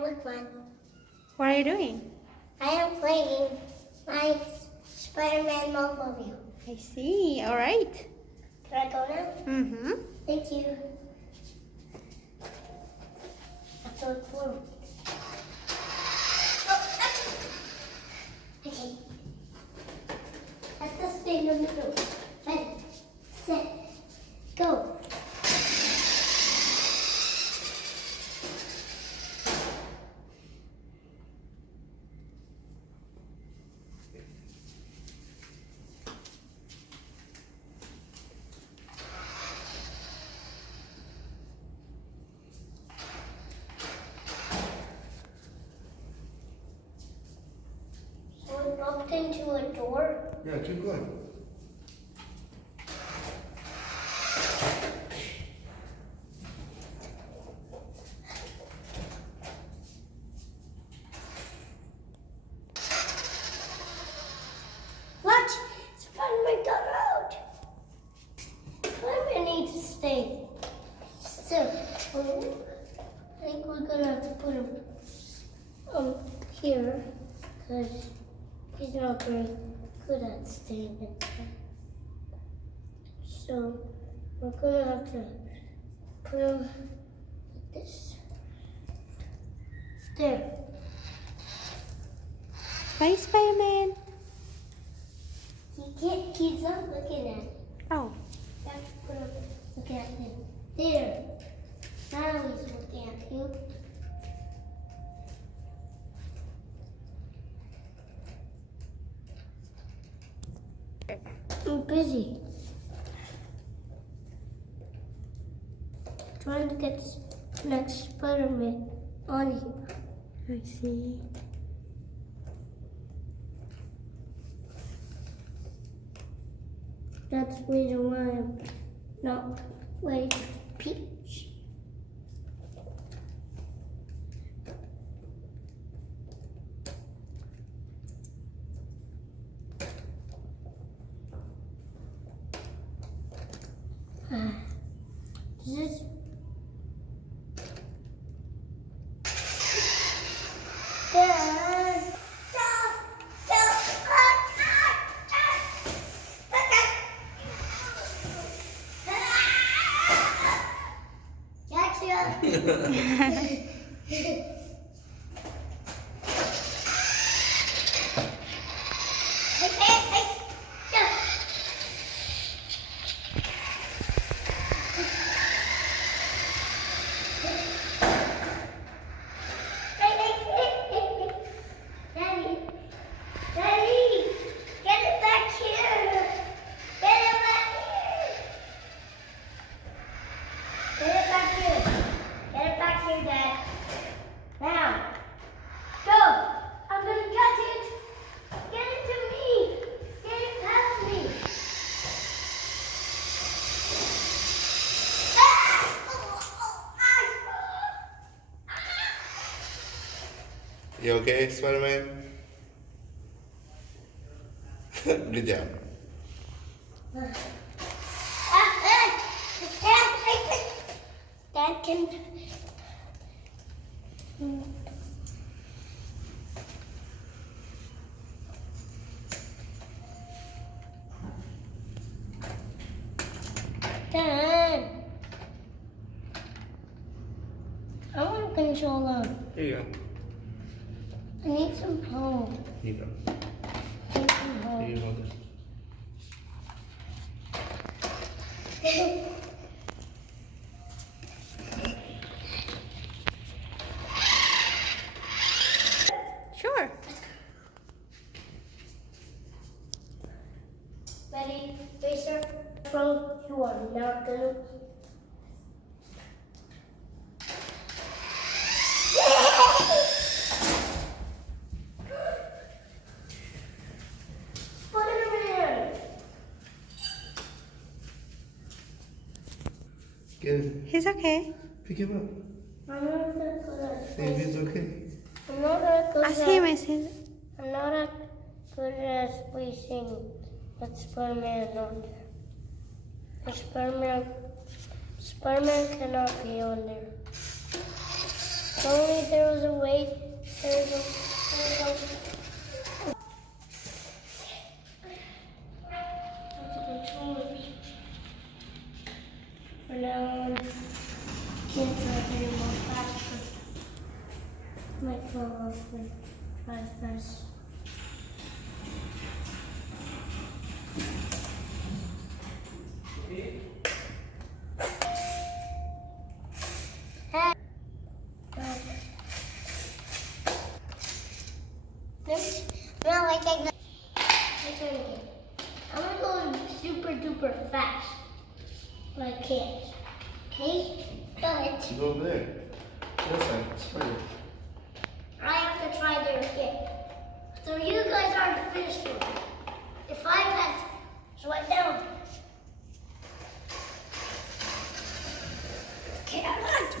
am Luqman. What are you doing? I am playing my Spider-Man mobile game. I see. All right. Can I go now? Mm-hmm. Thank you. I have to look forward. Okay. Let's just stay in the middle. Ready, set, go. We bumped into a door. Yeah, keep going. What? Spider-Man got out. Spider-Man needs to stay. So, I think we're gonna have to put him here because he's not very good at staying in there. So, we're gonna have to put him like this. There. Bye, Spider-Man. He's not looking at it. Oh. You have to put him looking at him. There. Now he's looking at you. I'm busy. Trying to get next Spider-Man on here. I see. That's the reason why I'm not waiting for Peach. This Dad. Daddy, get it back here. Get it back here. Get it back here. Get it back here, Dad. Now. Go. I'm going to catch it. Get it to me. Get it past me. You okay, Spider-Man? Good job. Dad can. Dad, I want a controller. Here you go. I need some help. Here you go. I need some help. Here you hold this. Sure. Ready, Racer? From you are not gonna. Spider-Man! Get him. He's okay. Pick him up. I'm not that good at See if he's okay. I'm not that good Ask at. him, ask him. I'm not that good at placing with Spider-Man on there. The Spider-Man cannot be on there. If only there was a way. There was a. Controllers. For now on, can't drive anymore faster. Might fall off and drive fast. Well, I take the. I'm gonna go super duper fast. But I can't. Okay? But You go over there. This side. Spider. I have to try there again. So you guys are the finish line. If I pass, so I down. Okay, I'm not.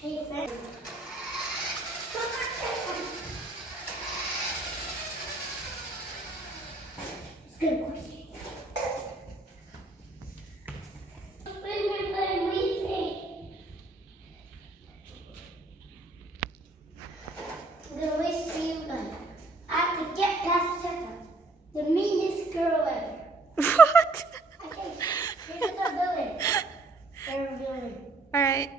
Hey, friend. It's good boy. I'm gonna wait for you guys. I have to get past Cheka, the meanest girl ever. What? Okay, here's our villain. They're a villain. Alright.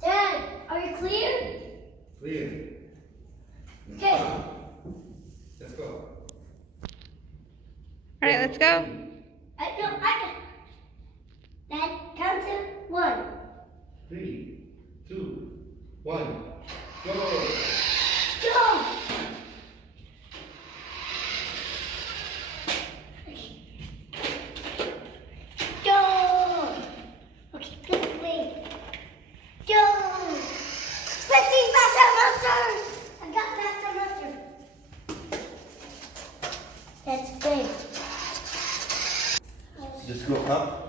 Dad, are you clear? Clear. Okay. Let's go. Alright, let's go. I can. Dad, count to 1. 3, 2, 1. Go. Go! Go! Okay, quickly. Go! 15 faster monster! I got faster monster. That's big. Just go up.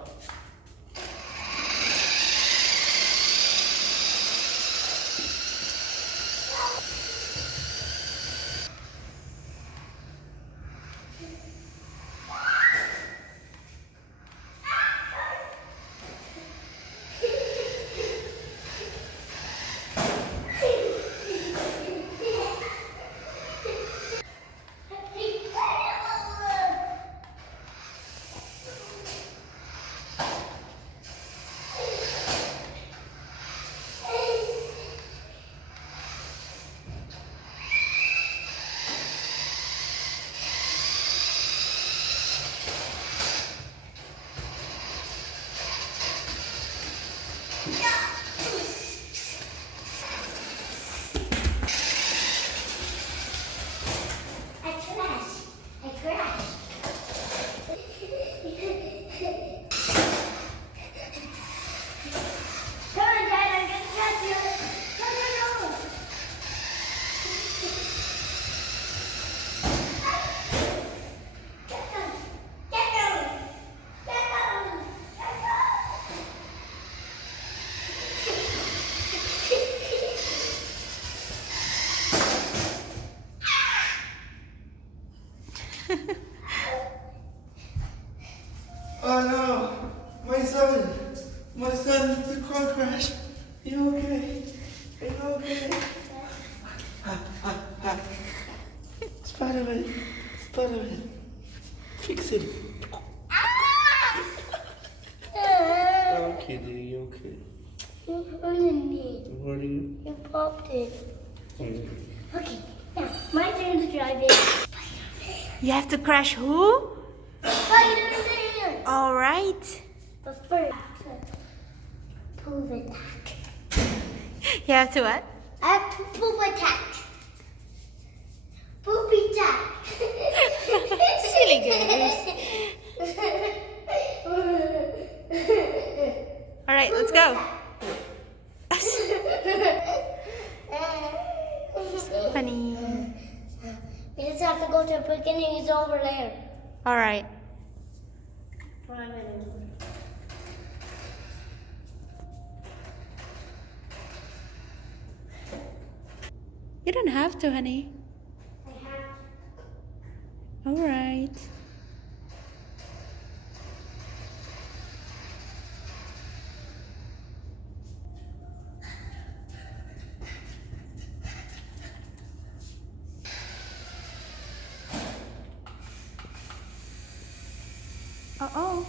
I crashed. Come on, Dad, I'm gonna catch you. Come on, go. Get them. Get them. Get them. Get them. Oh no! My son! My son, the car crash. You okay? Are you okay? Spider-Man! Spider-Man! Fix it! Okay, dear, you okay? You're hurting me. I'm hurting you? You popped it. Mm. Okay, now my turn to drive it. You have to crash who? Spider-Man! Alright. But first, poop attack. You have to what? I have to poop attack. Poopy attack. Silly girls. All right, let's go. Funny. We just have to go to the beginning. It's over there. All right. You don't have to, honey. I have. All right. Uh-oh.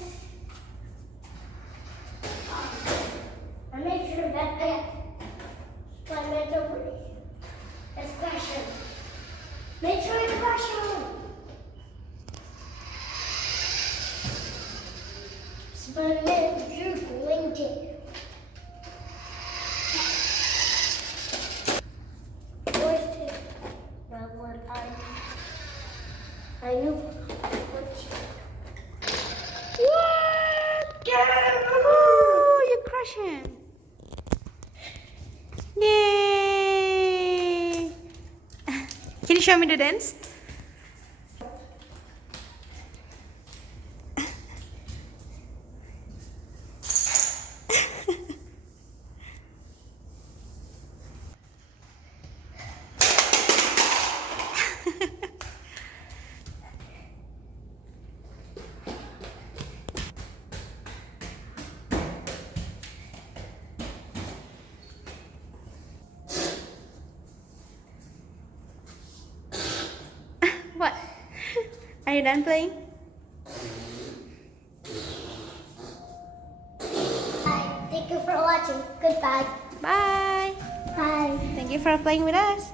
I make sure that one minute over there. Let's crash him. Make sure you crash him. Spider-Man, you're going to. Where's the now what I knew what What? Oh, you crush him. Yay! Can you show me the dance? What? Are you done playing? Bye. Thank you for watching. Goodbye. Bye. Bye. Thank you for playing with us.